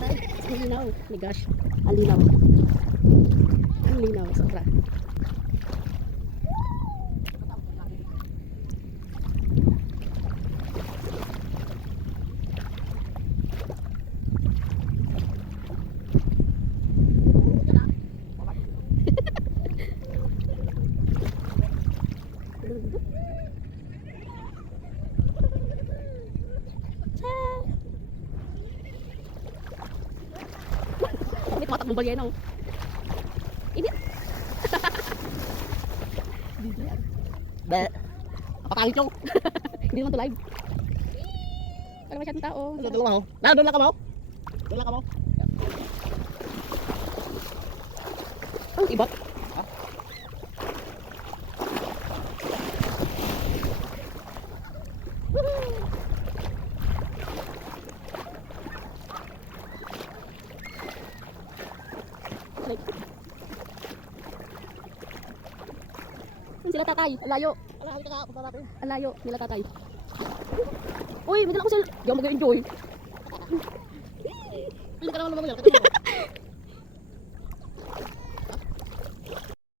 tayo. Ang linaw. My gosh. Ang linaw. Ang linaw. Sobra. May tumatakbong balyena oh. Init. Be. Kapangit yung. Hindi naman to live. Wala masyadong tao. Doon lang ako. Doon lang ka mo. Doon lang ka mo. Ang ibot. Ha? Sila tatay, ang layo. Wala, halika ka. Punta natin. Ang layo nila tatay. Uy, madala ko sila. Di ako mag-enjoy. Pili ka naman naman yan.